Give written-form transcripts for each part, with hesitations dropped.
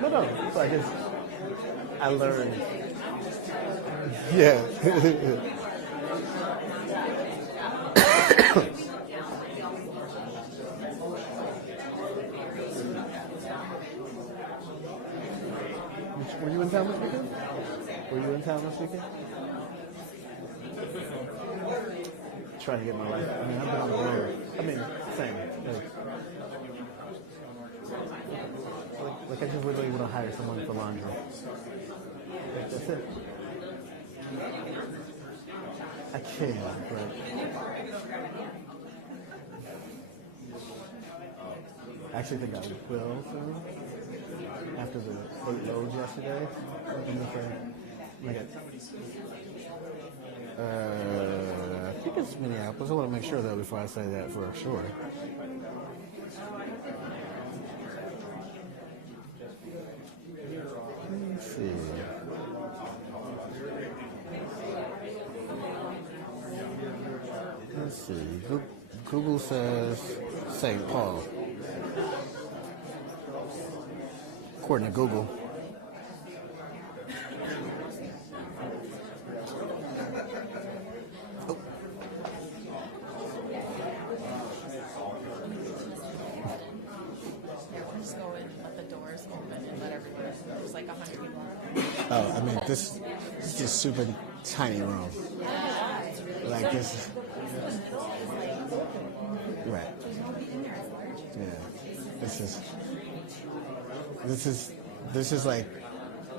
No. So I guess I learned. Yeah. Were you in town this weekend? Trying to get my life. I mean, I've been on the road. I mean, same. Like I just literally want to hire someone for laundry. Like, that's it. I can, but I actually think I will soon. After the 8 loads yesterday, I think it's Minneapolis. I want to make sure though before I say that for sure. Let's see. Let's see. Google says St. Paul. According to Google. Oh. Just go in, let the doors open, and let everyone. There's like 100 people. Oh, I mean, this is just super tiny room. Like this. Right. Yeah.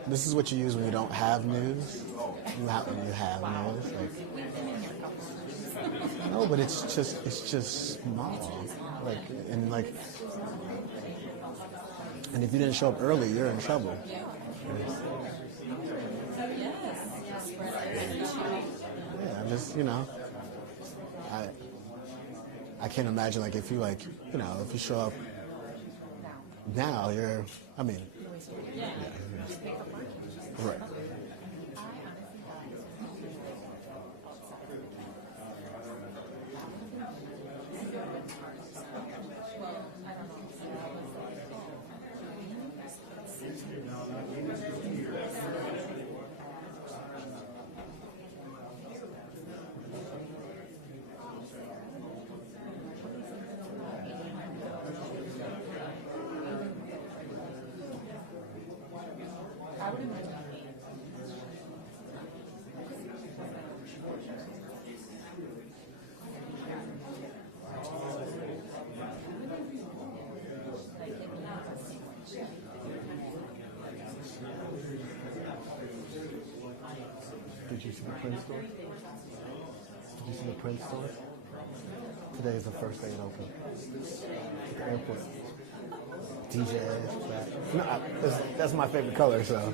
This is what you use when you don't have news. Not when you have news. Like, no, but it's just small. And if you didn't show up early, you're in trouble. Yeah, I can't imagine if you if you show up now, yeah. Right. Did you see the print store? Today is the first day it opened. At the airport. DJs, no, that's my favorite color, so.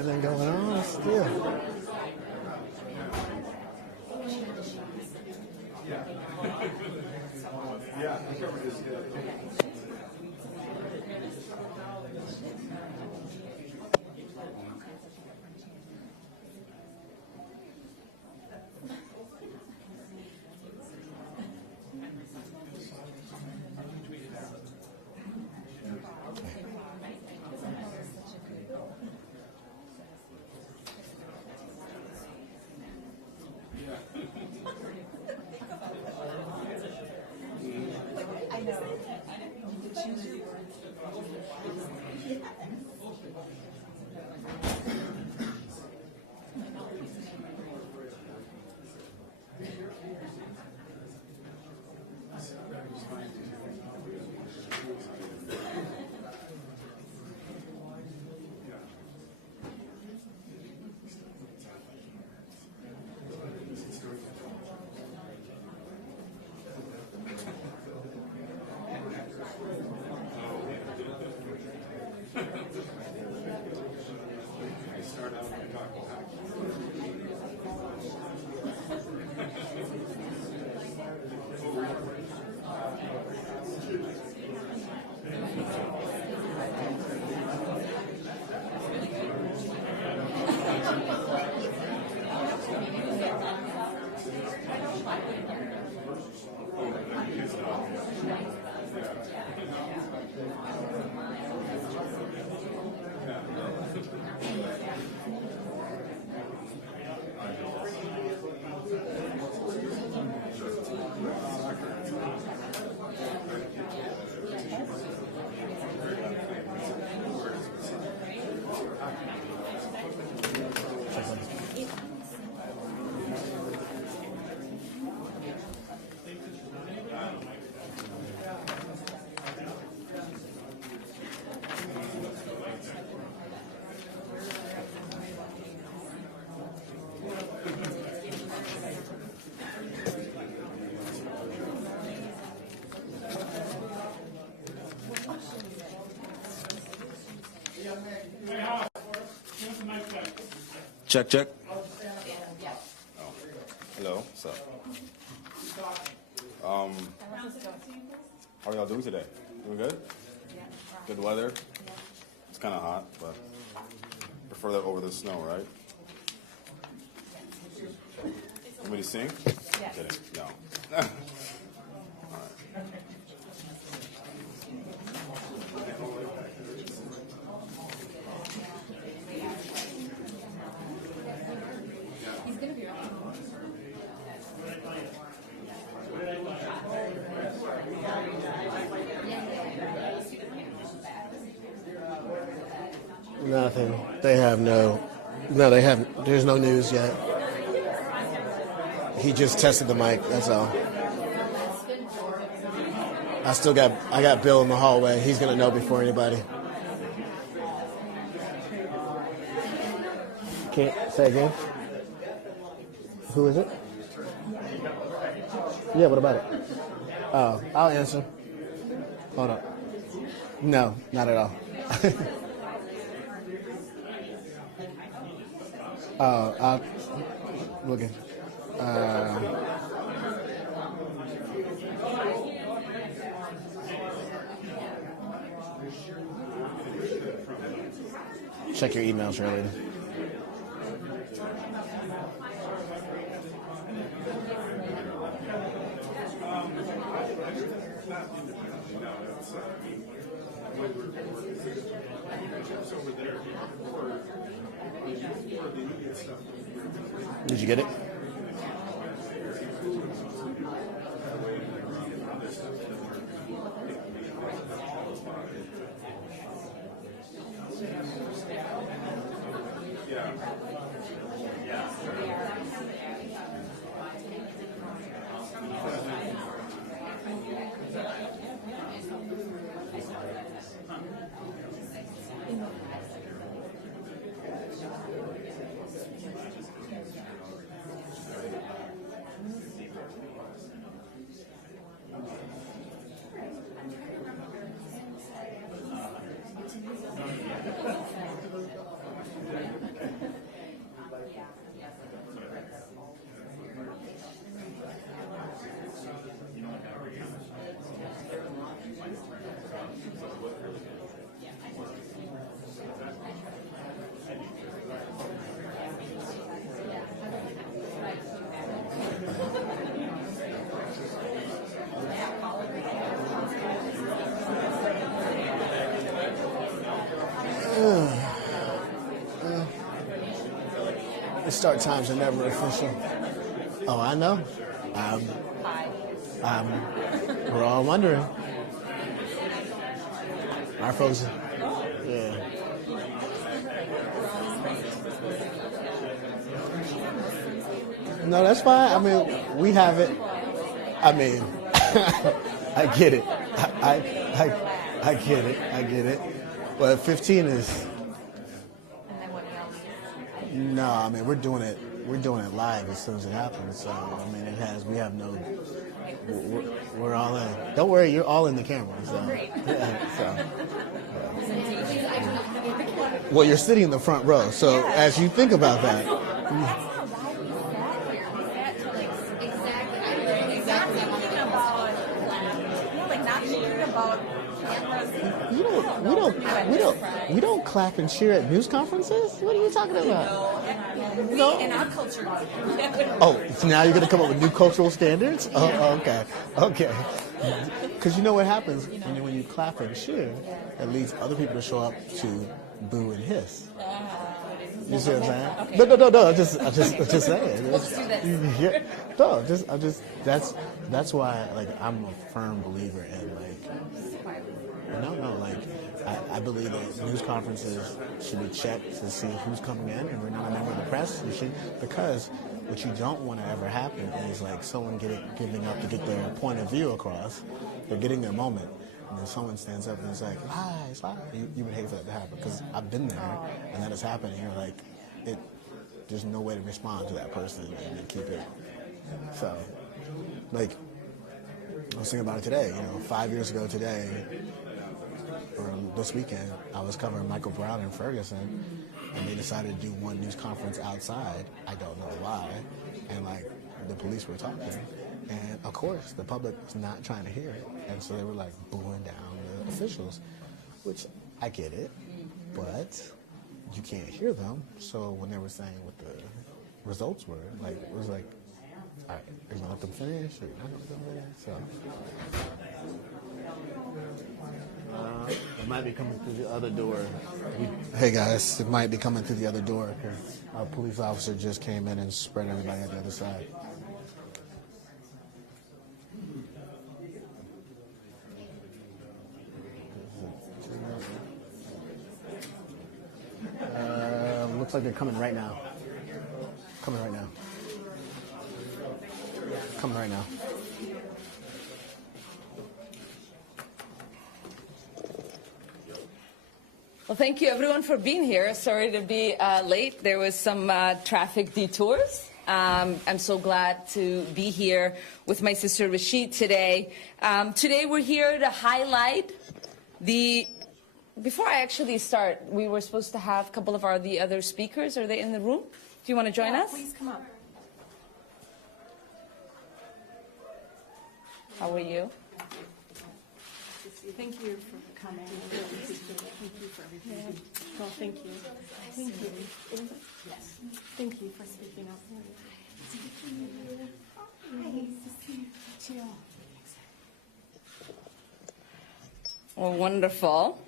anything going on still. Check, check. Oh. Hello, what's up? How are y'all doing today? Doing good? Good weather? It's kind of hot, but prefer that over the snow, right? Want me to sing? Kidding. No. All right. Nothing. They have they haven't. There's no news yet. He just tested the mic, that's all. I got Bill in the hallway. He's going to know before anybody. Can't say again? Who is it? Yeah, what about it? Oh, I'll answer. Hold on. No, not at all. I'm looking. Check your emails earlier. Did you get it? The start times are never official. Oh, I know. We're all wondering. Our folks, yeah. No, that's fine. I mean, we have it. I mean, I get it. I get it. I get it. But 15 is. No, I mean we're doing it live as soon as it happens. So I mean we have no. We're all in. Don't worry, you're all in the camera. So, yeah, well, you're sitting in the front row. So as you think about that. We don't clap and cheer at news conferences. What are you talking about? No, in our culture. Oh, so now you're going to come up with new cultural standards? Oh, okay. Because you know what happens when you clap and cheer, it leads other people to show up to boo and hiss. You see what I'm saying? Okay. No. I'm just saying. Let's do this. Yeah. No, that's why I'm a firm believer in I believe that news conferences should be checked to see who's coming in, and we're not a member of the press. You should, because what you don't want to ever happen is someone giving up to get their point of view across. They're getting their moment, and then someone stands up and is like, lies. You would hate for that to happen, because I've been there, and that has happened, and you're like, there's no way to respond to that person and keep it. So, I was thinking about it today. 5 years ago today, or this weekend, I was covering Michael Brown in Ferguson, and they decided to do one news conference outside. I don't know why. And the police were talking, and of course the public was not trying to hear it, and so they were booing down the officials, which I get it, but you can't hear them. So when they were saying what the results were, it was all right, are you gonna let them finish, or not gonna let them finish? So. It might be coming through the other door. Hey guys, it might be coming through the other door because our police officer just came in and spread everybody at the other side. Looks like they're coming right now. Coming right now. Well, thank you everyone for being here. Sorry to be late. There was some traffic detours. I'm so glad to be here with my sister Rashida today. Today we're here to highlight before I actually start, we were supposed to have a couple of the other speakers. Are they in the room? Do you want to join us? Please come up. How are you? Thank you for coming. Thank you for everything. Well, thank you. Thank you. Yes. Thank you for speaking up. Well, wonderful.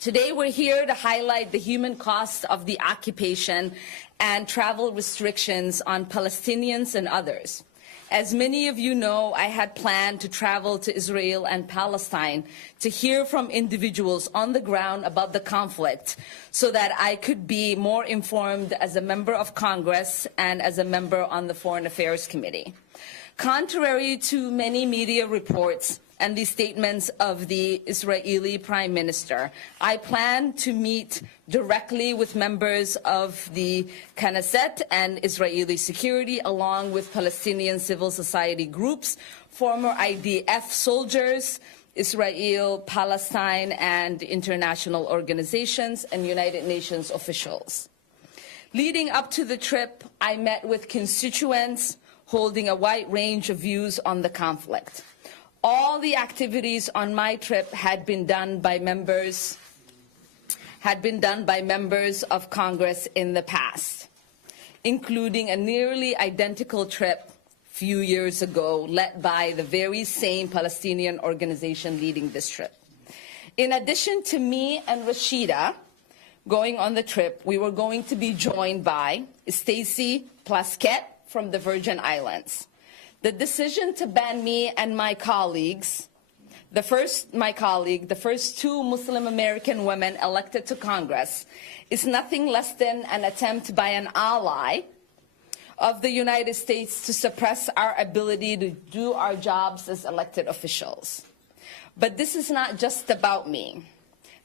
Today we're here to highlight the human cost of the occupation and travel restrictions on Palestinians and others. As many of you know, I had planned to travel to Israel and Palestine to hear from individuals on the ground about the conflict so that I could be more informed as a member of Congress and as a member on the Foreign Affairs Committee. Contrary to many media reports and the statements of the Israeli Prime Minister, I plan to meet directly with members of the Knesset and Israeli security, along with Palestinian civil society groups, former IDF soldiers, Israel, Palestine, and international organizations and United Nations officials. Leading up to the trip, I met with constituents holding a wide range of views on the conflict. All the activities on my trip had been done by members of Congress in the past, including a nearly identical trip a few years ago led by the very same Palestinian organization leading this trip. In addition to me and Rashida, going on the trip, we were going to be joined by Stacy Plaskett from the Virgin Islands. The decision to ban me and my colleagues, the first two Muslim American women elected to Congress, is nothing less than an attempt by an ally of the United States to suppress our ability to do our jobs as elected officials. But this is not just about me.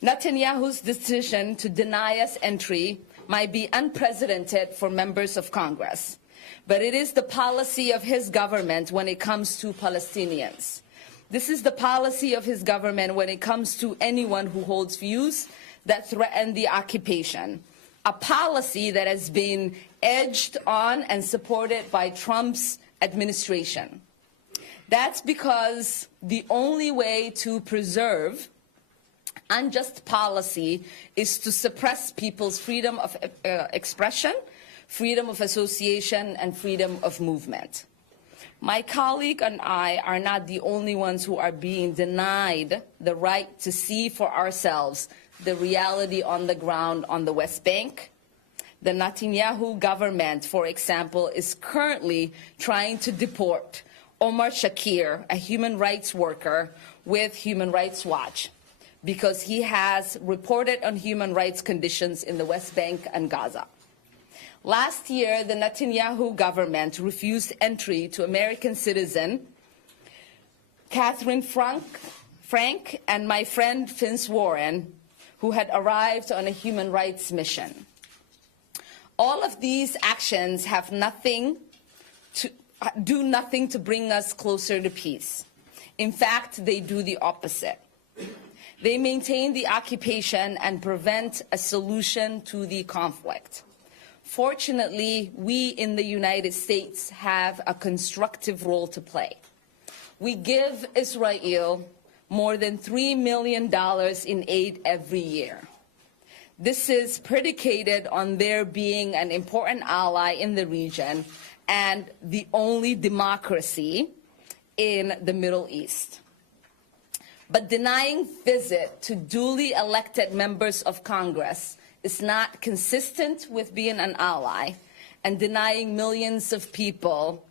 Netanyahu's decision to deny us entry might be unprecedented for members of Congress, but it is the policy of his government when it comes to Palestinians. This is the policy of his government when it comes to anyone who holds views that threaten the occupation, a policy that has been edged on and supported by Trump's administration. That's because the only way to preserve unjust policy is to suppress people's freedom of expression, freedom of association, and freedom of movement. My colleague and I are not the only ones who are being denied the right to see for ourselves the reality on the ground on the West Bank. The Netanyahu government, for example, is currently trying to deport Omar Shakir, a human rights worker with Human Rights Watch, because he has reported on human rights conditions in the West Bank and Gaza. Last year, the Netanyahu government refused entry to American citizen Catherine Frank and my friend Vince Warren, who had arrived on a human rights mission. All of these actions have do nothing to bring us closer to peace. In fact, they do the opposite. They maintain the occupation and prevent a solution to the conflict. Fortunately, we in the United States have a constructive role to play. We give Israel more than $3 million in aid every year. This is predicated on their being an important ally in the region and the only democracy in the Middle East. But denying visit to duly elected members of Congress is not consistent with being an ally, and denying millions of people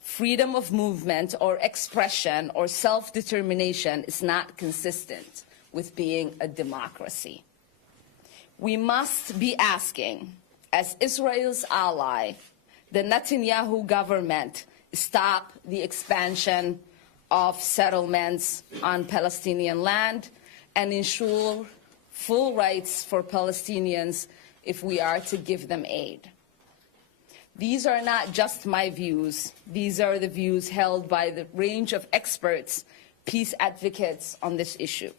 freedom of movement or expression or self-determination is not consistent with being a democracy. We must be asking, as Israel's ally, the Netanyahu government stop the expansion of settlements on Palestinian land and ensure full rights for Palestinians if we are to give them aid. These are not just my views. These are the views held by the range of experts, peace advocates on this issue.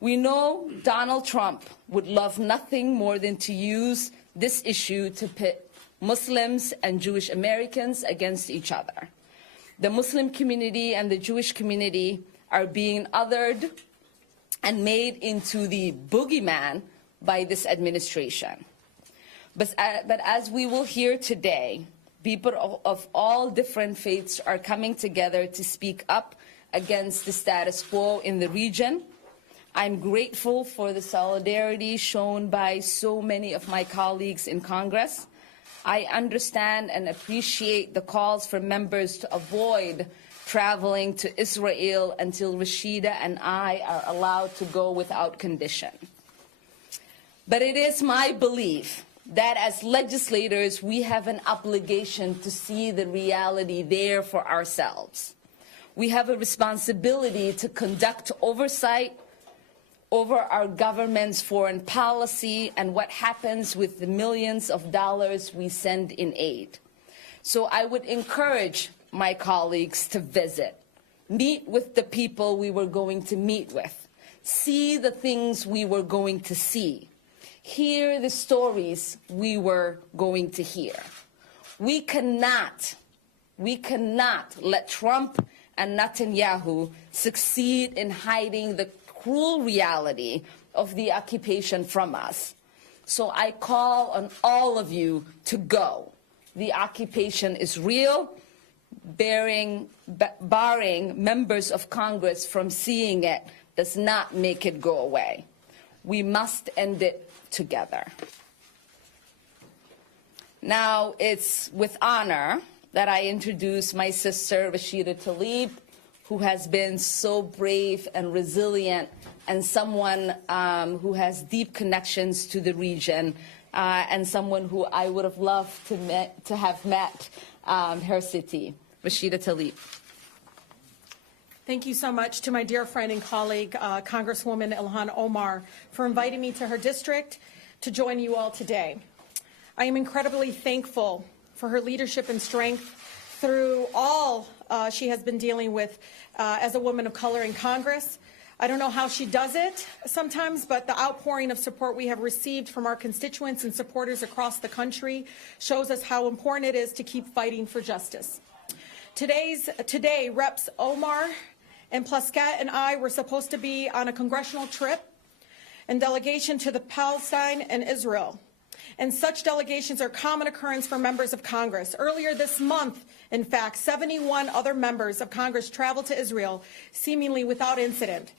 We know Donald Trump would love nothing more than to use this issue to pit Muslims and Jewish Americans against each other. The Muslim community and the Jewish community are being othered and made into the boogeyman by this administration. But as we will hear today, people of all different faiths are coming together to speak up against the status quo in the region. I'm grateful for the solidarity shown by so many of my colleagues in Congress. I understand and appreciate the calls for members to avoid traveling to Israel until Rashida and I are allowed to go without condition. But it is my belief that as legislators, we have an obligation to see the reality there for ourselves. We have a responsibility to conduct oversight over our government's foreign policy and what happens with the millions of dollars we send in aid. So I would encourage my colleagues to visit, meet with the people we were going to meet with, see the things we were going to see, hear the stories we were going to hear. We cannot let Trump and Netanyahu succeed in hiding the cruel reality of the occupation from us. So I call on all of you to go. The occupation is real, barring members of Congress from seeing it does not make it go away. We must end it together. Now, it's with honor that I introduce my sister, Rashida Tlaib, who has been so brave and resilient, and someone who has deep connections to the region, and someone who I would have loved to have met her city. Rashida Tlaib. Thank you so much to my dear friend and colleague, Congresswoman Ilhan Omar, for inviting me to her district to join you all today. I am incredibly thankful for her leadership and strength through all she has been dealing with as a woman of color in Congress. I don't know how she does it sometimes, but the outpouring of support we have received from our constituents and supporters across the country shows us how important it is to keep fighting for justice. Today, Reps Omar and Plascat and I were supposed to be on a congressional trip and delegation to the Palestine and Israel. And such delegations are a common occurrence for members of Congress. Earlier this month, in fact, 71 other members of Congress traveled to Israel, seemingly without incident.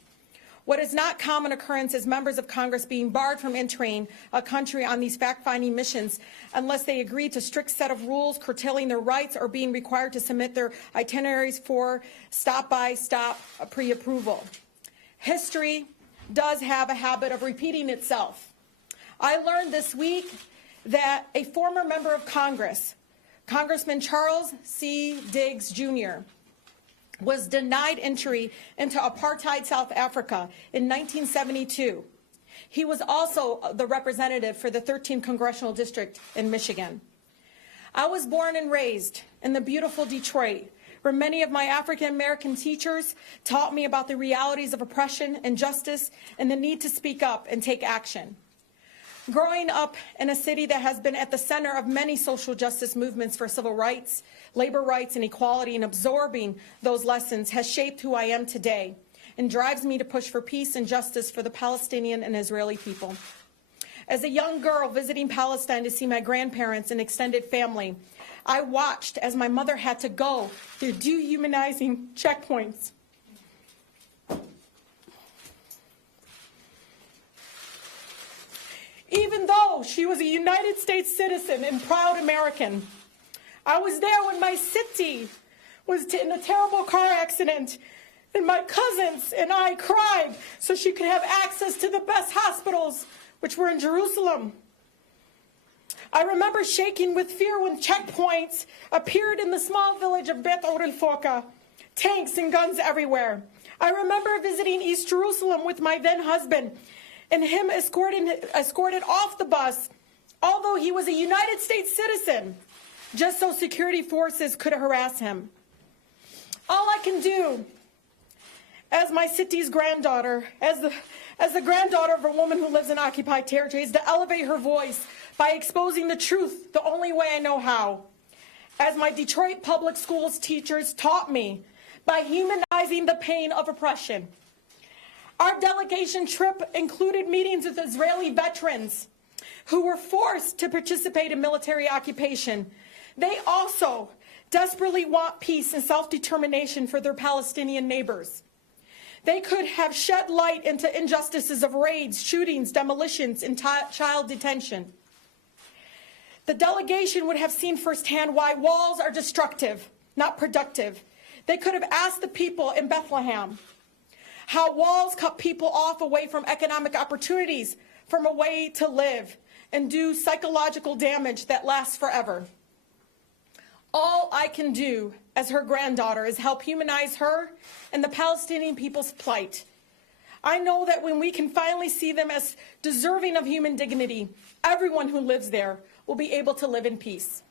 What is not common occurrence is members of Congress being barred from entering a country on these fact-finding missions unless they agree to a strict set of rules curtailing their rights or being required to submit their itineraries for stop-by-stop pre-approval. History does have a habit of repeating itself. I learned this week that a former member of Congress, Congressman Charles C. Diggs, Jr., was denied entry into apartheid South Africa in 1972. He was also the representative for the 13th Congressional District in Michigan. I was born and raised in the beautiful Detroit, where many of my African-American teachers taught me about the realities of oppression, injustice, and the need to speak up and take action. Growing up in a city that has been at the center of many social justice movements for civil rights, labor rights, and equality, and absorbing those lessons has shaped who I am today and drives me to push for peace and justice for the Palestinian and Israeli people. As a young girl visiting Palestine to see my grandparents and extended family, I watched as my mother had to go through dehumanizing checkpoints. Even though she was a United States citizen and proud American, I was there when my city was in a terrible car accident, and my cousins and I cried so she could have access to the best hospitals, which were in Jerusalem. I remember shaking with fear when checkpoints appeared in the small village of Bet Or el-Foka, tanks and guns everywhere. I remember visiting East Jerusalem with my then husband, and him escorted off the bus, although he was a United States citizen, just so security forces could harass him. All I can do as my city's granddaughter, as the granddaughter of a woman who lives in occupied territory, is to elevate her voice by exposing the truth the only way I know how. As my Detroit public schools teachers taught me, by humanizing the pain of oppression. Our delegation trip included meetings with Israeli veterans who were forced to participate in military occupation. They also desperately want peace and self-determination for their Palestinian neighbors. They could have shed light into injustices of raids, shootings, demolitions, and child detention. The delegation would have seen firsthand why walls are destructive, not productive. They could have asked the people in Bethlehem how walls cut people off away from economic opportunities, from a way to live, and do psychological damage that lasts forever. All I can do as her granddaughter is help humanize her and the Palestinian people's plight. I know that when we can finally see them as deserving of human dignity, everyone who lives there will be able to live in peace.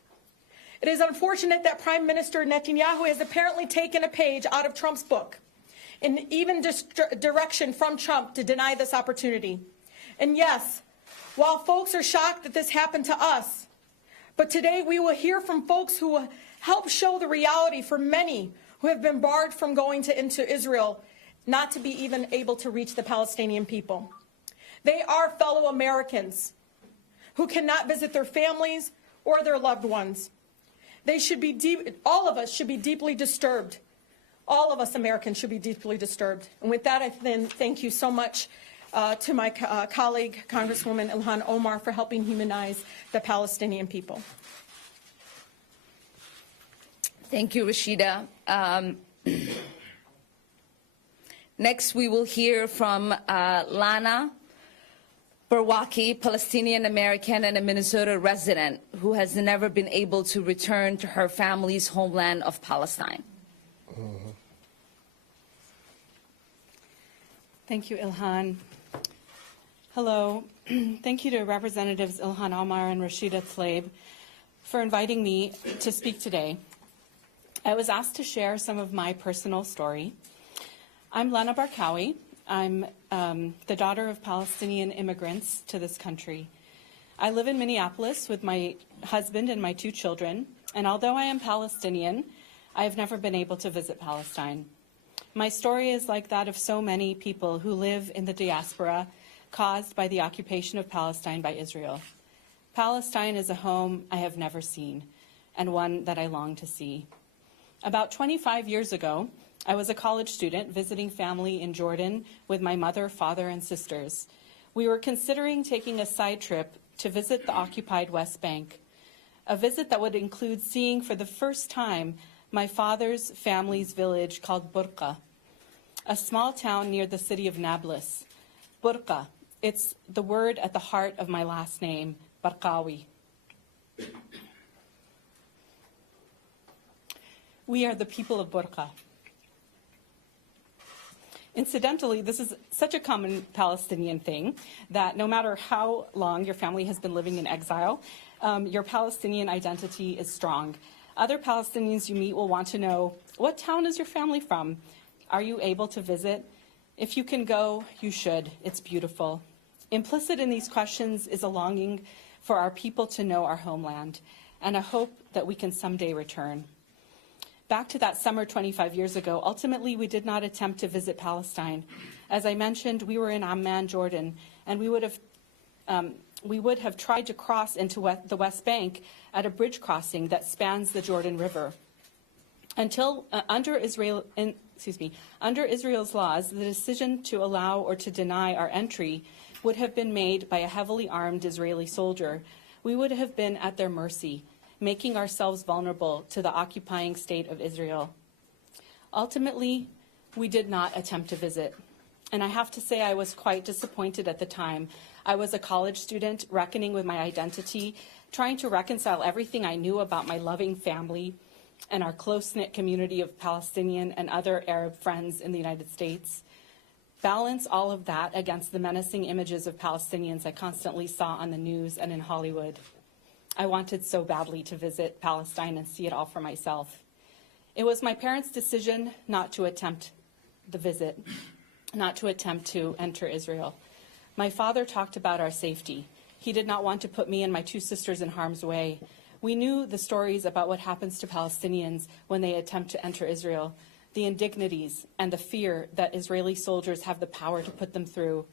It is unfortunate that Prime Minister Netanyahu has apparently taken a page out of Trump's book, and even direction from Trump to deny this opportunity. And yes, while folks are shocked that this happened to us, but today we will hear from folks who will help show the reality for many who have been barred from going into Israel, not to be even able to reach the Palestinian people. They are fellow Americans who cannot visit their families or their loved ones. They should be all of us should be deeply disturbed. All of us Americans should be deeply disturbed. And with that, I then thank you so much to my colleague, Congresswoman Ilhan Omar, for helping humanize the Palestinian people. Thank you, Rashida. Next, we will hear from Lana Barkawi, Palestinian American and a Minnesota resident who has never been able to return to her family's homeland of Palestine. Thank you, Ilhan. Hello. Thank you to Representatives Ilhan Omar and Rashida Tlaib for inviting me to speak today. I was asked to share some of my personal story. I'm Lana Barkawi. I'm the daughter of Palestinian immigrants to this country. I live in Minneapolis with my husband and my 2 children, and although I am Palestinian, I have never been able to visit Palestine. My story is like that of so many people who live in the diaspora caused by the occupation of Palestine by Israel. Palestine is a home I have never seen, and one that I long to see. About 25 years ago, I was a college student visiting family in Jordan with my mother, father, and sisters. We were considering taking a side trip to visit the occupied West Bank, a visit that would include seeing for the first time my father's family's village called Burqa, a small town near the city of Nablus. Burqa, it's the word at the heart of my last name, Barkawi. We are the people of Burqa. Incidentally, this is such a common Palestinian thing that no matter how long your family has been living in exile, your Palestinian identity is strong. Other Palestinians you meet will want to know, what town is your family from? Are you able to visit? If you can go, you should. It's beautiful. Implicit in these questions is a longing for our people to know our homeland and a hope that we can someday return. Back to that summer 25 years ago, ultimately we did not attempt to visit Palestine. As I mentioned, we were in Amman, Jordan, and we would have tried to cross into the West Bank at a bridge crossing that spans the Jordan River. Until under Israel's laws, the decision to allow or to deny our entry would have been made by a heavily armed Israeli soldier. We would have been at their mercy, making ourselves vulnerable to the occupying state of Israel. Ultimately, we did not attempt to visit. And I have to say I was quite disappointed at the time. I was a college student, reckoning with my identity, trying to reconcile everything I knew about my loving family and our close-knit community of Palestinian and other Arab friends in the United States. Balance all of that against the menacing images of Palestinians I constantly saw on the news and in Hollywood. I wanted so badly to visit Palestine and see it all for myself. It was my parents' decision not to attempt the visit, not to attempt to enter Israel. My father talked about our safety. He did not want to put me and my 2 sisters in harm's way. We knew the stories about what happens to Palestinians when they attempt to enter Israel, the indignities and the fear that Israeli soldiers have the power to put them through.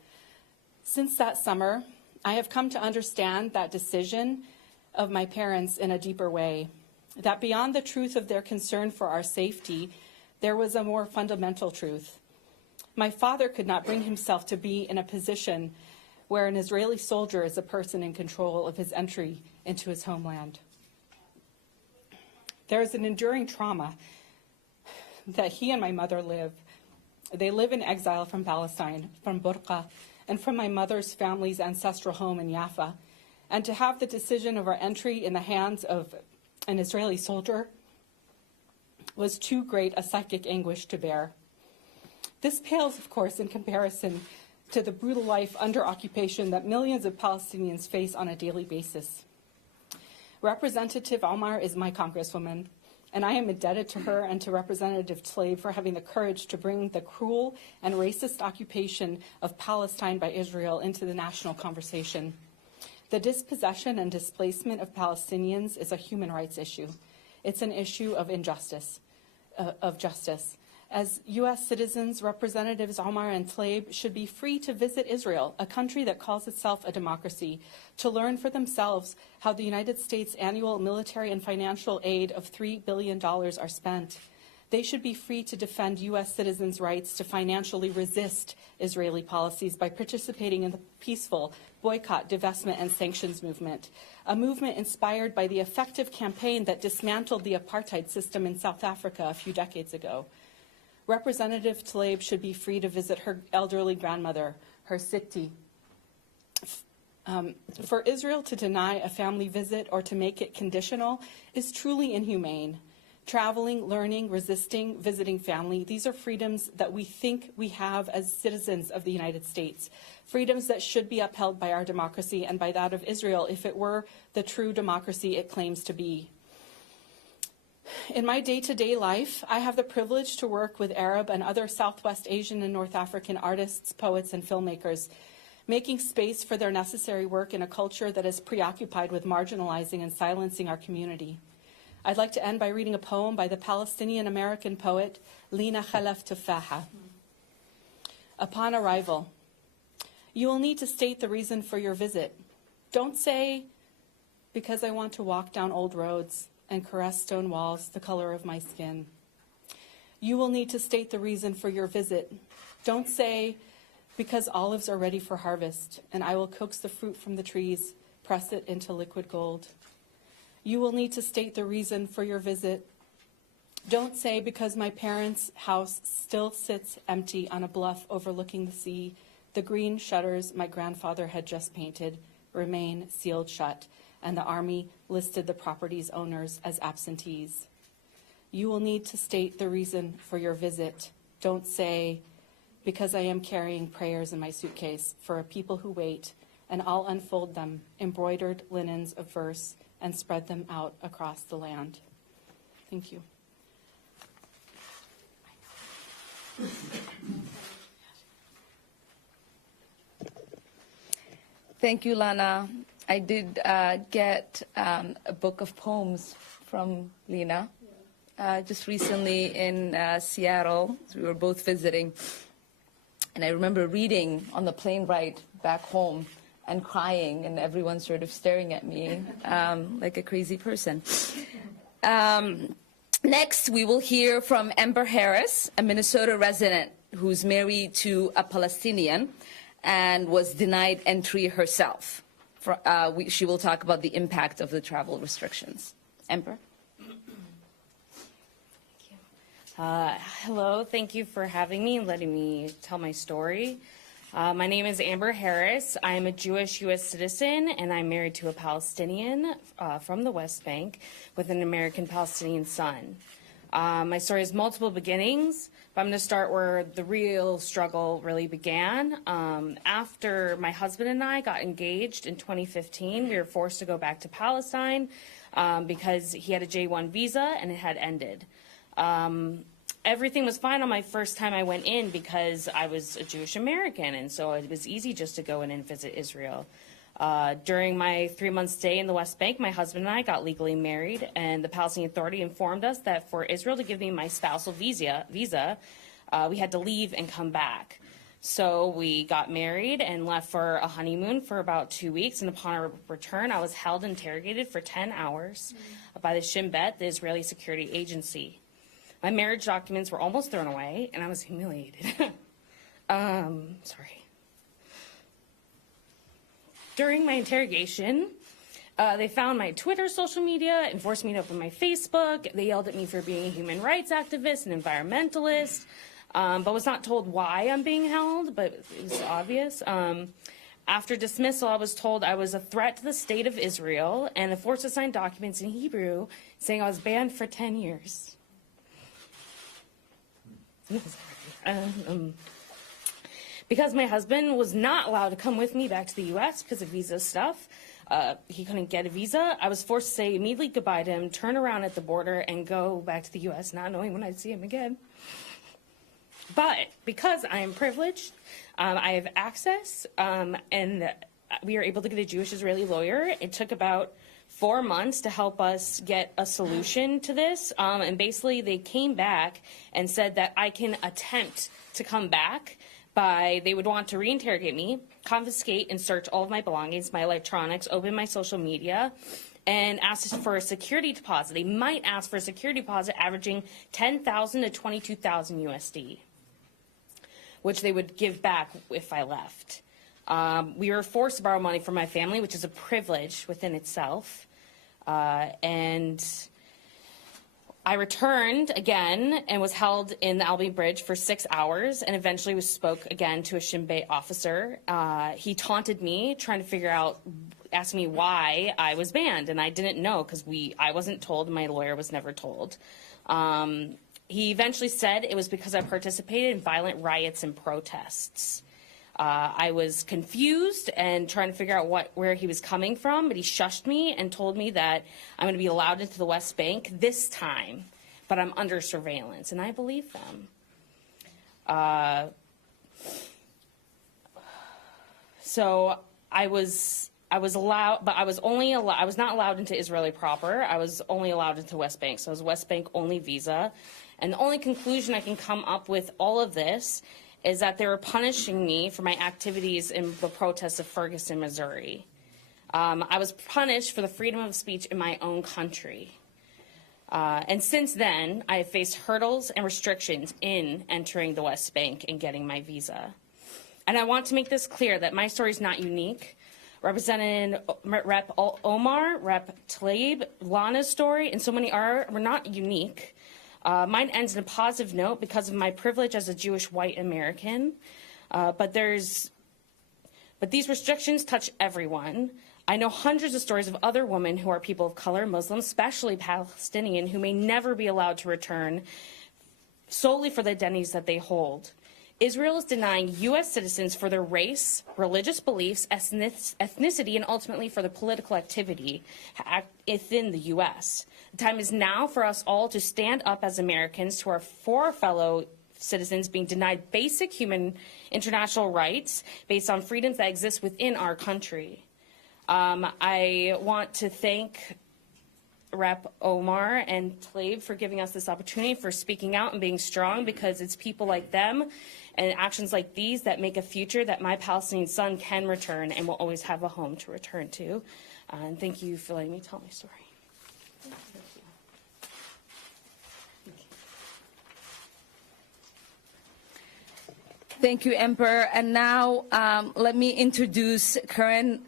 Since that summer, I have come to understand that decision of my parents in a deeper way, that beyond the truth of their concern for our safety, there was a more fundamental truth. My father could not bring himself to be in a position where an Israeli soldier is a person in control of his entry into his homeland. There is an enduring trauma that he and my mother live. They live in exile from Palestine, from Burqa, and from my mother's family's ancestral home in Jaffa. And to have the decision of our entry in the hands of an Israeli soldier was too great a psychic anguish to bear. This pales, of course, in comparison to the brutal life under occupation that millions of Palestinians face on a daily basis. Representative Omar is my congresswoman, and I am indebted to her and to Representative Tlaib for having the courage to bring the cruel and racist occupation of Palestine by Israel into the national conversation. The dispossession and displacement of Palestinians is a human rights issue. It's an issue of injustice, of justice. As U.S. citizens, Representatives Omar and Tlaib should be free to visit Israel, a country that calls itself a democracy, to learn for themselves how the United States' annual military and financial aid of $3 billion are spent. They should be free to defend U.S. citizens' rights to financially resist Israeli policies by participating in the peaceful boycott, divestment, and sanctions movement, a movement inspired by the effective campaign that dismantled the apartheid system in South Africa a few decades ago. Representative Tlaib should be free to visit her elderly grandmother, her Siti. For Israel to deny a family visit or to make it conditional is truly inhumane. Traveling, learning, resisting, visiting family, these are freedoms that we think we have as citizens of the United States, freedoms that should be upheld by our democracy and by that of Israel if it were the true democracy it claims to be. In my day-to-day life, I have the privilege to work with Arab and other Southwest Asian and North African artists, poets, and filmmakers, making space for their necessary work in a culture that is preoccupied with marginalizing and silencing our community. I'd like to end by reading a poem by the Palestinian-American poet Lina Khalaf Tufaha. Upon arrival, you will need to state the reason for your visit. Don't say, because I want to walk down old roads and caress stone walls the color of my skin. You will need to state the reason for your visit. Don't say, because olives are ready for harvest and I will coax the fruit from the trees, press it into liquid gold. You will need to state the reason for your visit. Don't say, because my parents' house still sits empty on a bluff overlooking the sea, the green shutters my grandfather had just painted remain sealed shut, and the army listed the property's owners as absentees. You will need to state the reason for your visit. Don't say, because I am carrying prayers in my suitcase for a people who wait, and I'll unfold them, embroidered linens of verse, and spread them out across the land. Thank you. Thank you, Lana. I did get a book of poems from Lina just recently in Seattle. We were both visiting. And I remember reading on the plane ride back home and crying, and everyone sort of staring at me like a crazy person. Next, we will hear from Amber Harris, a Minnesota resident who's married to a Palestinian and was denied entry herself. She will talk about the impact of the travel restrictions. Amber? Hello, thank you for having me and letting me tell my story. My name is Amber Harris. I am a Jewish U.S. citizen, and I'm married to a Palestinian from the West Bank with an American-Palestinian son. My story has multiple beginnings, but I'm going to start where the real struggle really began. After my husband and I got engaged in 2015, we were forced to go back to Palestine because he had a J-1 visa and it had ended. Everything was fine on my first time I went in because I was a Jewish American, and so it was easy just to go in and visit Israel. During my 3-month stay in the West Bank, my husband and I got legally married, and the Palestinian Authority informed us that for Israel to give me my spousal visa, we had to leave and come back. So we got married and left for a honeymoon for about 2 weeks, and upon our return, I was held and interrogated for 10 hours by the Shin Bet, the Israeli security agency. My marriage documents were almost thrown away, and I was humiliated. Sorry. During my interrogation, they found my Twitter social media and forced me to open my Facebook. They yelled at me for being a human rights activist and environmentalist, but was not told why I'm being held, but it was obvious. After dismissal, I was told I was a threat to the state of Israel and forced to sign documents in Hebrew saying I was banned for 10 years. Because my husband was not allowed to come with me back to the U.S. because of visa stuff, he couldn't get a visa, I was forced to say immediately goodbye to him, turn around at the border, and go back to the U.S., not knowing when I'd see him again. But because I am privileged, I have access, and we were able to get a Jewish Israeli lawyer. It took about 4 months to help us get a solution to this, and basically they came back and said that I can attempt to come back they would want to reinterrogate me, confiscate and search all of my belongings, my electronics, open my social media, and asked for a security deposit. They might ask for a security deposit averaging 10,000 to 22,000 USD, which they would give back if I left. We were forced to borrow money from my family, which is a privilege within itself. And I returned again and was held in the Albany Bridge for 6 hours and eventually spoke again to a Shin Bet officer. He taunted me, trying to figure out, asking me why I was banned, and I didn't know because I wasn't told, my lawyer was never told. He eventually said it was because I participated in violent riots and protests. I was confused and trying to figure out where he was coming from, but he shushed me and told me that I'm going to be allowed into the West Bank this time, but I'm under surveillance, and I believe them. So I was allowed, but I was not allowed into Israeli proper. I was only allowed into West Bank, so it was West Bank only visa. And the only conclusion I can come up with all of this is that they were punishing me for my activities in the protests of Ferguson, Missouri. I was punished for the freedom of speech in my own country. And since then, I have faced hurdles and restrictions in entering the West Bank and getting my visa. And I want to make this clear that my story is not unique. Representative Rep. Omar, Rep. Tlaib, Lana's story, and so many were not unique. Mine ends in a positive note because of my privilege as a Jewish white American. But these restrictions touch everyone. I know hundreds of stories of other women who are people of color, Muslims, especially Palestinian, who may never be allowed to return solely for the identities that they hold. Israel is denying U.S. citizens for their race, religious beliefs, ethnicity, and ultimately for the political activity within the U.S. The time is now for us all to stand up as Americans for our fellow citizens being denied basic human international rights based on freedoms that exist within our country. I want to thank Rep. Omar and Tlaib for giving us this opportunity, for speaking out and being strong, because it's people like them and actions like these that make a future that my Palestinian son can return and will always have a home to return to. And thank you for letting me tell my story. Thank you, Emperor. And now let me introduce Karen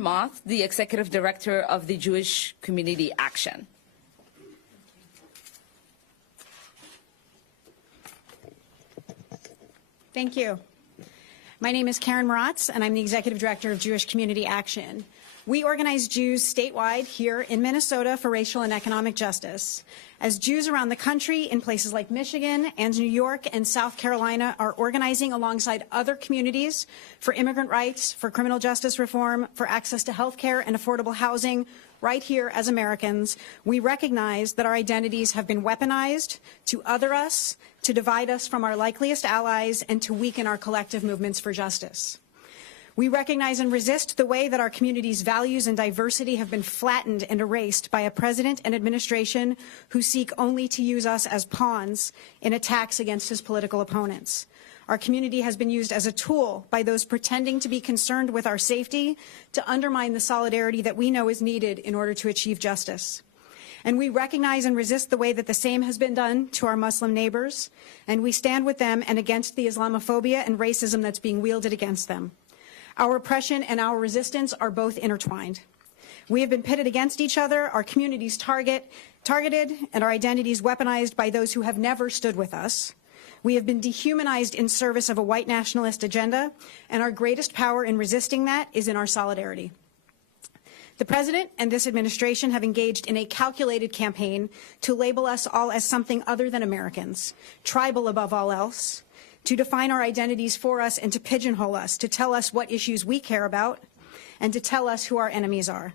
Moth, the Executive Director of the Jewish Community Action. Thank you. My name is Karen Ruts, and I'm the Executive Director of Jewish Community Action. We organize Jews statewide here in Minnesota for racial and economic justice. As Jews around the country in places like Michigan and New York and South Carolina are organizing alongside other communities for immigrant rights, for criminal justice reform, for access to health care and affordable housing, right here as Americans, we recognize that our identities have been weaponized to other us, to divide us from our likeliest allies, and to weaken our collective movements for justice. We recognize and resist the way that our community's values and diversity have been flattened and erased by a president and administration who seek only to use us as pawns in attacks against his political opponents. Our community has been used as a tool by those pretending to be concerned with our safety to undermine the solidarity that we know is needed in order to achieve justice. And we recognize and resist the way that the same has been done to our Muslim neighbors, and we stand with them and against the Islamophobia and racism that's being wielded against them. Our oppression and our resistance are both intertwined. We have been pitted against each other, our communities targeted, and our identities weaponized by those who have never stood with us. We have been dehumanized in service of a white nationalist agenda, and our greatest power in resisting that is in our solidarity. The President and this administration have engaged in a calculated campaign to label us all as something other than Americans, tribal above all else, to define our identities for us and to pigeonhole us, to tell us what issues we care about, and to tell us who our enemies are.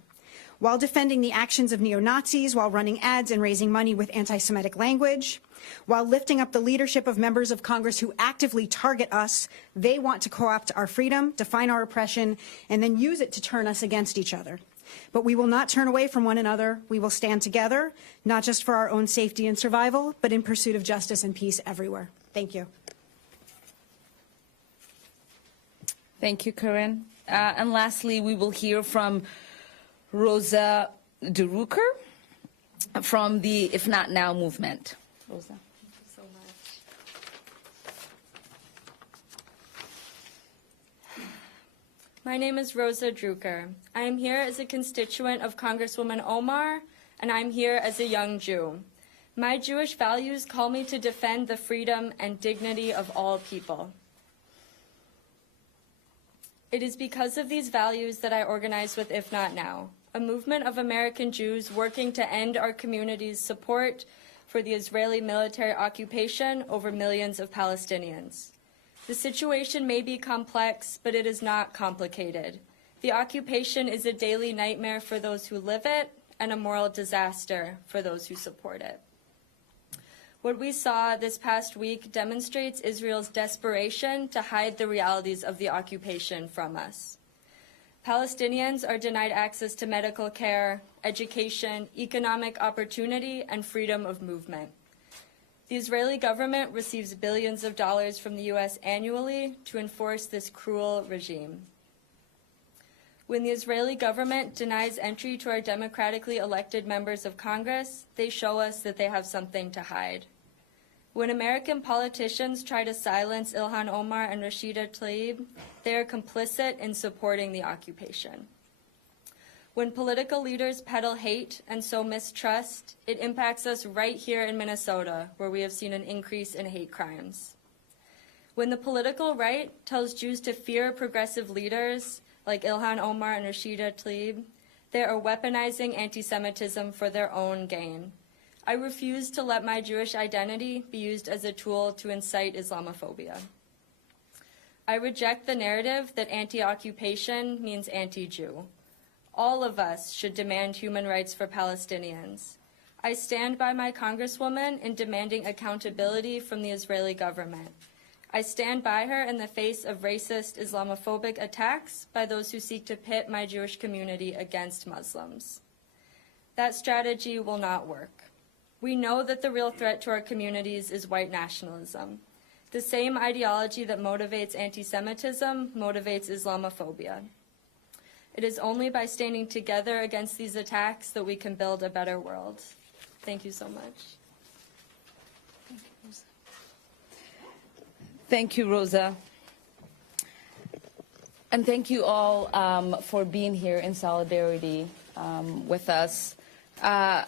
While defending the actions of neo-Nazis, while running ads and raising money with anti-Semitic language, while lifting up the leadership of members of Congress who actively target us, they want to co-opt our freedom, define our oppression, and then use it to turn us against each other. But we will not turn away from one another. We will stand together, not just for our own safety and survival, but in pursuit of justice and peace everywhere. Thank you. Thank you, Karen. And lastly, we will hear from Rosa DeLuca from the If Not Now movement. Rosa. So much. My name is Rosa DeLuca. I am here as a constituent of Congresswoman Omar, and I'm here as a young Jew. My Jewish values call me to defend the freedom and dignity of all people. It is because of these values that I organized with If Not Now, a movement of American Jews working to end our community's support for the Israeli military occupation over millions of Palestinians. The situation may be complex, but it is not complicated. The occupation is a daily nightmare for those who live it and a moral disaster for those who support it. What we saw this past week demonstrates Israel's desperation to hide the realities of the occupation from us. Palestinians are denied access to medical care, education, economic opportunity, and freedom of movement. The Israeli government receives billions of dollars from the U.S. annually to enforce this cruel regime. When the Israeli government denies entry to our democratically elected members of Congress, they show us that they have something to hide. When American politicians try to silence Ilhan Omar and Rashida Tlaib, they are complicit in supporting the occupation. When political leaders peddle hate and sow mistrust, it impacts us right here in Minnesota, where we have seen an increase in hate crimes. When the political right tells Jews to fear progressive leaders like Ilhan Omar and Rashida Tlaib, they are weaponizing anti-Semitism for their own gain. I refuse to let my Jewish identity be used as a tool to incite Islamophobia. I reject the narrative that anti-occupation means anti-Jew. All of us should demand human rights for Palestinians. I stand by my Congresswoman in demanding accountability from the Israeli government. I stand by her in the face of racist Islamophobic attacks by those who seek to pit my Jewish community against Muslims. That strategy will not work. We know that the real threat to our communities is white nationalism. The same ideology that motivates anti-Semitism motivates Islamophobia. It is only by standing together against these attacks that we can build a better world. Thank you so much. Thank you, Rosa. And thank you all for being here in solidarity with us. I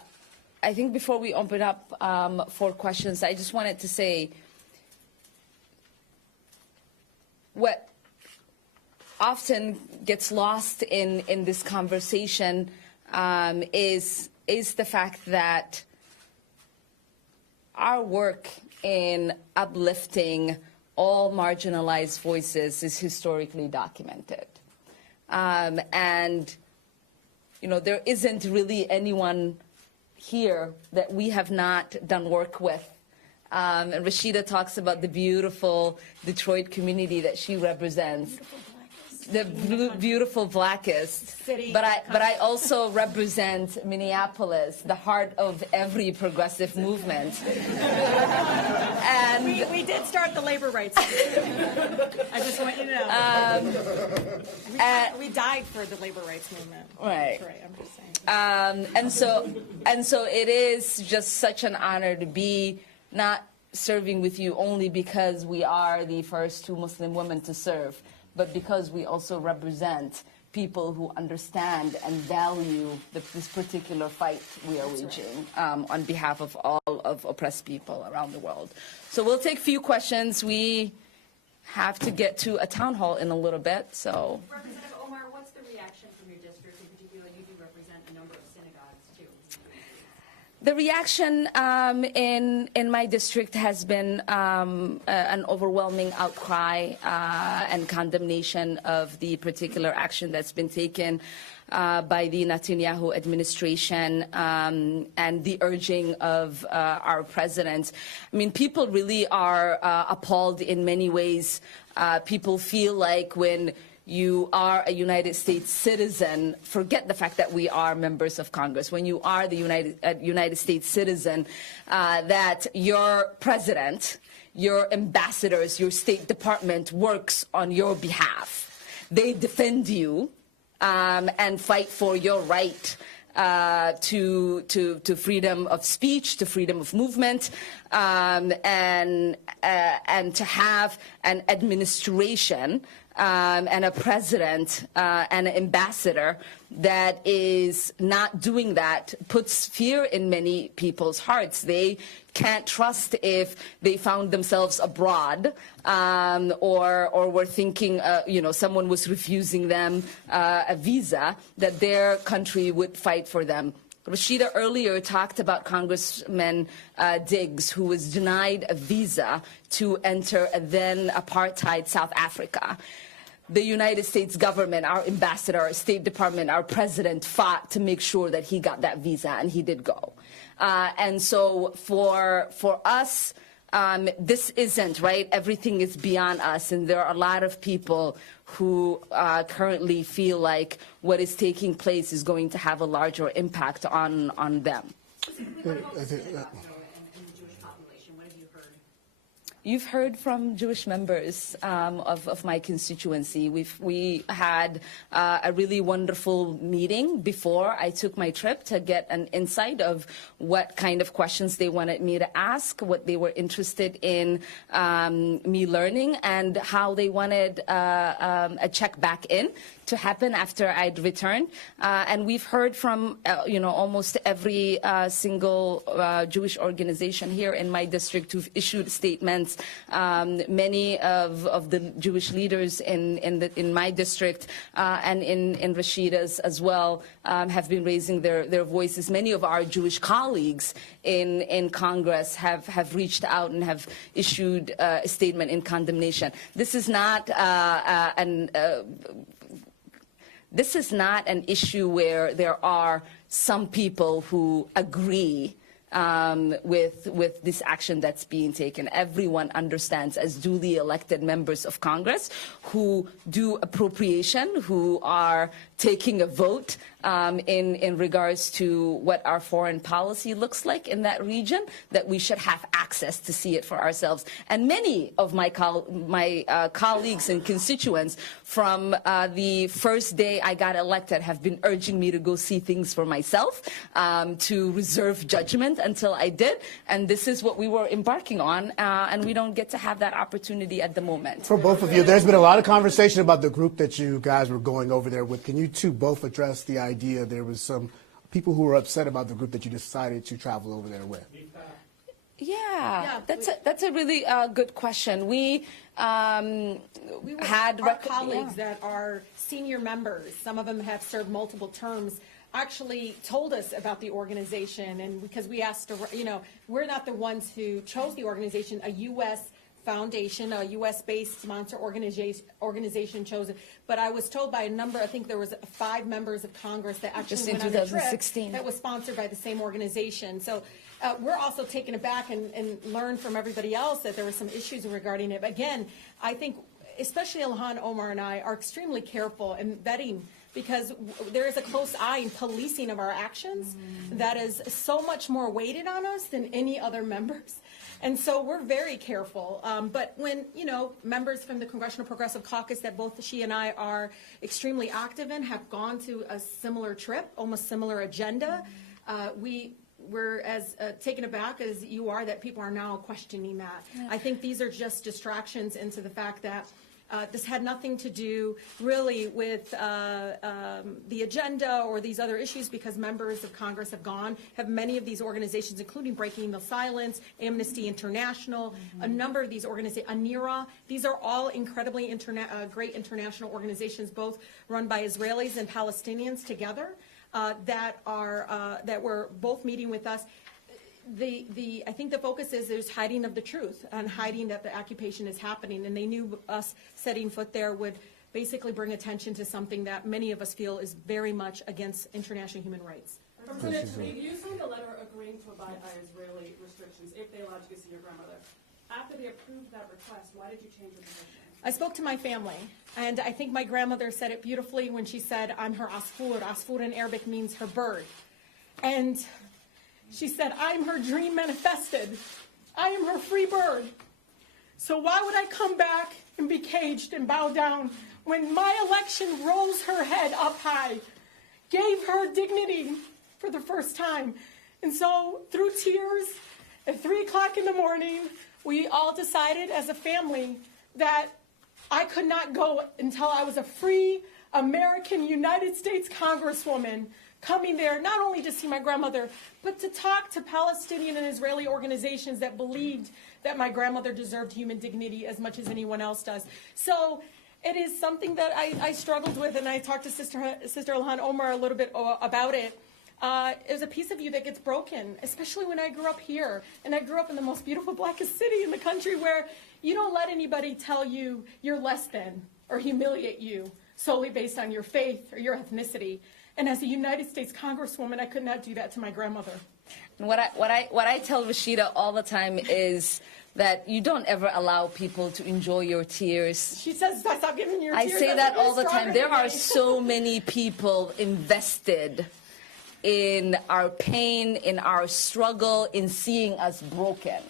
think before we open up for questions, I just wanted to say what often gets lost in this conversation is the fact that our work in uplifting all marginalized voices is historically documented. And, you know, there isn't really anyone here that we have not done work with. And Rashida talks about the beautiful Detroit community that she represents. The beautiful blackest city, but I also represent Minneapolis, the heart of every progressive movement. And we did start the labor rights movement. I just want you to know. We died for the labor rights movement. Right. That's right. I'm just saying. And so it is just such an honor to be not serving with you only because we are the first two Muslim women to serve, but because we also represent people who understand and value this particular fight we are waging on behalf of all of oppressed people around the world. So we'll take a few questions. We have to get to a town hall in a little bit, so. Representative Omar, what's the reaction from your district? In particular, you do represent a number of synagogues, too. The reaction in my district has been an overwhelming outcry and condemnation of the particular action that's been taken by the Netanyahu administration and the urging of our president. I mean, people really are appalled in many ways. People feel like when you are a United States citizen, forget the fact that we are members of Congress. When you are the United States citizen, that your president, your ambassadors, your State Department works on your behalf. They defend you and fight for your right to freedom of speech, to freedom of movement, and to have an administration and a president and an ambassador that is not doing that puts fear in many people's hearts. They can't trust if they found themselves abroad or were thinking, someone was refusing them a visa, that their country would fight for them. Rashida earlier talked about Congressman Diggs, who was denied a visa to enter a then apartheid South Africa. The United States government, our ambassador, our State Department, our president fought to make sure that he got that visa, and he did go. And so for us, this isn't, right? Everything is beyond us, and there are a lot of people who currently feel like what is taking place is going to have a larger impact on them. You've heard from Jewish members of my constituency. We had a really wonderful meeting before I took my trip to get an insight of what kind of questions they wanted me to ask, what they were interested in me learning, and how they wanted a check back in to happen after I'd returned. And we've heard from almost every single Jewish organization here in my district who've issued statements. Many of the Jewish leaders in my district and in Rashida's as well have been raising their voices. Many of our Jewish colleagues in Congress have reached out and have issued a statement in condemnation. This is not This is not an issue where there are some people who agree with this action that's being taken. Everyone understands, as duly elected members of Congress who do appropriation, who are taking a vote in regards to what our foreign policy looks like in that region, that we should have access to see it for ourselves. And many of my colleagues and constituents from the first day I got elected have been urging me to go see things for myself, to reserve judgment until I did. And this is what we were embarking on, and we don't get to have that opportunity at the moment. For both of you, there's been a lot of conversation about the group that you guys were going over there with. Can you two both address the idea there was some people who were upset about the group that you decided to travel over there with? Yeah, that's a really good question. We had our colleagues that are senior members, some of them have served multiple terms, actually told us about the organization, and because we asked, we're not the ones who chose the organization, a U.S. foundation, a U.S.-based sponsor organization chose it. But I was told by a number, I think there was 5 members of Congress that actually went on a trip that was sponsored by the same organization. So we're also taken aback and learned from everybody else that there were some issues regarding it. But again, I think especially Ilhan Omar and I are extremely careful in vetting, because there is a close eye in policing of our actions that is so much more weighted on us than any other members. And so we're very careful. But when, members from the Congressional Progressive Caucus that both she and I are extremely active in have gone to a similar trip, almost similar agenda, we're as taken aback as you are that people are now questioning that. Yeah. I think these are just distractions into the fact that this had nothing to do really with the agenda or these other issues, because members of Congress have many of these organizations, including Breaking the Silence, Amnesty International, a number of these organizations, ANIRA, these are all incredibly great international organizations, both run by Israelis and Palestinians together, that were both meeting with us. I think the focus is there's hiding of the truth and hiding that the occupation is happening, and they knew us setting foot there would basically bring attention to something that many of us feel is very much against international human rights. Representative Tlaib, you signed a letter agreeing to abide by Israeli restrictions if they allowed you to see your grandmother. After they approved that request, why did you change your position? I spoke to my family, and I think my grandmother said it beautifully when she said, I'm her asfur. Asfur in Arabic means her bird. And she said, I'm her dream manifested. I am her free bird. So why would I come back and be caged and bow down when my election rose her head up high, gave her dignity, for the first time. And so through tears, at 3 o'clock in the morning, we all decided as a family that I could not go until I was a free American United States Congresswoman coming there not only to see my grandmother, but to talk to Palestinian and Israeli organizations that believed that my grandmother deserved human dignity as much as anyone else does. So it is something that I struggled with, and I talked to Sister Ilhan Omar a little bit about it. There's a piece of you that gets broken, especially when I grew up here. And I grew up in the most beautiful, blackest city in the country where you don't let anybody tell you you're less than or humiliate you solely based on your faith or your ethnicity. And as a United States Congresswoman, I could not do that to my grandmother. And what I tell Rashida all the time is that you don't ever allow people to enjoy your tears. She says, stop giving your tears. I say that all the time. There are so many people invested in our pain, in our struggle, in seeing us broken.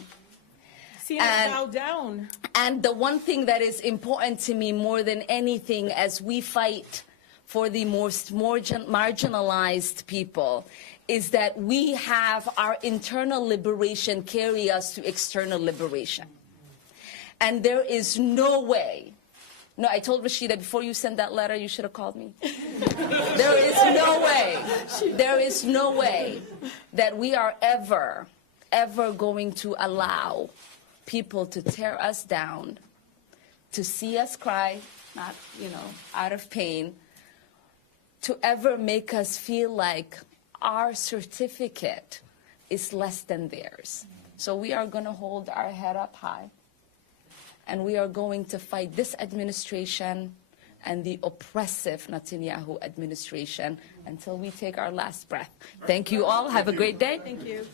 Seeing us bow down. And the one thing that is important to me more than anything as we fight for the most marginalized people is that we have our internal liberation carry us to external liberation. And there is no way. No, I told Rashida, before you send that letter, you should have called me. There is no way that we are ever going to allow people to tear us down, to see us cry, not, out of pain, to ever make us feel like our certificate is less than theirs. So we are going to hold our head up high, and we are going to fight this administration and the oppressive Netanyahu administration until we take our last breath. Thank you all. Have a great day. Thank you.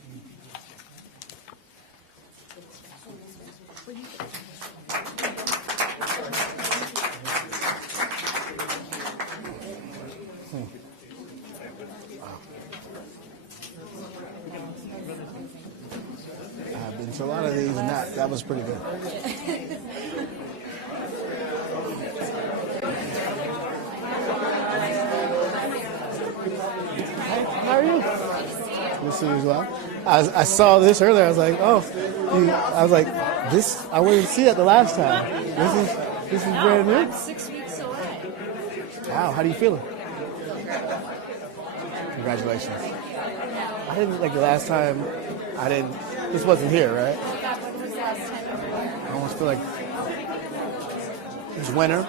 I've been to a lot of these, and that was pretty good. How are you? Good to see you as well. I saw this earlier. I was like, this. I wouldn't see it the last time. This is brand new. I'm 6 weeks away. Wow, how do you feel? Congratulations. I didn't like the last time. This wasn't here, right? When was the last time? I almost feel like it was winter.